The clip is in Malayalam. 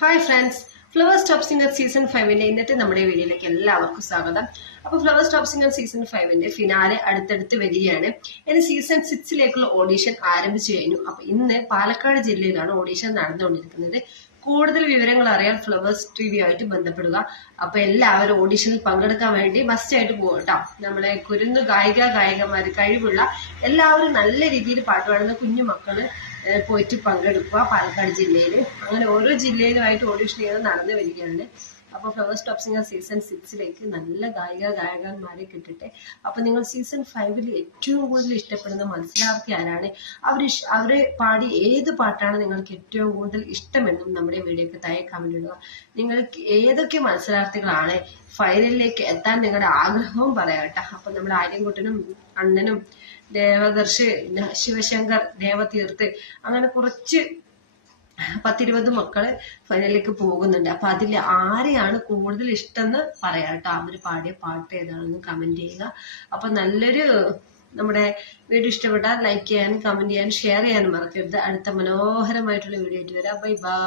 Hi friends Flowers top singer season ഫൈവിന്റെ ഇന്നത്തെ നമ്മുടെ വീഡിയോയിലേക്ക് എല്ലാവർക്കും സ്വാഗതം. അപ്പൊ ഫ്ലവേഴ്സ് ടോപ്പ് സിംഗർ സീസൺ ഫൈവിന്റെ ഫിനാലെ അടുത്തടുത്ത് വരികയാണ്. ഇനി സീസൺ സിക്സിലേക്കുള്ള ഓഡീഷൻ ആരംഭിച്ചു കഴിഞ്ഞു. അപ്പൊ ഇന്ന് പാലക്കാട് ജില്ലയിലാണ് ഓഡീഷൻ നടന്നുകൊണ്ടിരിക്കുന്നത്. കൂടുതൽ വിവരങ്ങൾ അറിയാൻ ഫ്ലവേഴ്സ് ടി വി ആയിട്ട് ബന്ധപ്പെടുക. അപ്പൊ എല്ലാവരും ഓഡീഷനിൽ പങ്കെടുക്കാൻ വേണ്ടി മസ്റ്റ് ആയിട്ട് പോകും കേട്ടോ. നമ്മളെ കുരുന്ന് ഗായിക ഗായികമാര് കഴിവുള്ള എല്ലാവരും നല്ല രീതിയിൽ പാട്ട് പാടുന്ന കുഞ്ഞു മക്കൾ പോയിട്ട് പങ്കെടുക്കുക പാലക്കാട് ജില്ലയിൽ അങ്ങനെ ഓരോ ജില്ലയിലുമായിട്ട് ഓഡിഷൻ ചെയ്ത് നടന്നു വരികയാണ്. അപ്പോൾ ഫ്ലവേഴ്സ് ടോപ്പ് സിംഗർ സീസൺ സിക്സിലേക്ക് നല്ല ഗായിക ഗായകന്മാരെ കിട്ടട്ടെ. അപ്പോൾ നിങ്ങൾ സീസൺ ഫൈവിൽ ഏറ്റവും കൂടുതൽ ഇഷ്ടപ്പെടുന്ന മത്സരാർത്ഥി ആരാണ്? അവർ അവരെ പാടി ഏത് പാട്ടാണ് നിങ്ങൾക്ക് ഏറ്റവും കൂടുതൽ ഇഷ്ടമെന്നും നമ്മുടെ വീഡിയോക്ക് താഴെ കമന്റ് ഇടുക. നിങ്ങൾക്ക് ഏതൊക്കെ മത്സരാർത്ഥികളാണ് ഫൈനലിലേക്ക് എത്താൻ നിങ്ങളുടെ ആഗ്രഹവും പറയാട്ടെ അപ്പൊ നമ്മുടെ ആര്യൻകുട്ടനും അണ്ണനും ദേവദർശ് ശിവശങ്കർ ദേവതീർത്ത് അങ്ങനെ കുറച്ച് പത്തിരുപത് മക്കൾ ഫൈനലിലേക്ക് പോകുന്നുണ്ട്. അപ്പൊ അതിൽ ആരെയാണ് കൂടുതൽ ഇഷ്ടം പറയാം പറയാട്ടോ അവർ പാടിയ പാട്ട് ഏതാണെന്ന് കമന്റ് ചെയ്യുക. അപ്പൊ നല്ലൊരു നമ്മുടെ വീഡിയോ ഇഷ്ടപ്പെട്ടാൽ ലൈക്ക് ചെയ്യാനും കമന്റ് ചെയ്യാനും ഷെയർ ചെയ്യാനും മറക്കരുത്. അടുത്ത മനോഹരമായിട്ടുള്ള വീഡിയോ ആയിട്ട് വരാം. Bye bye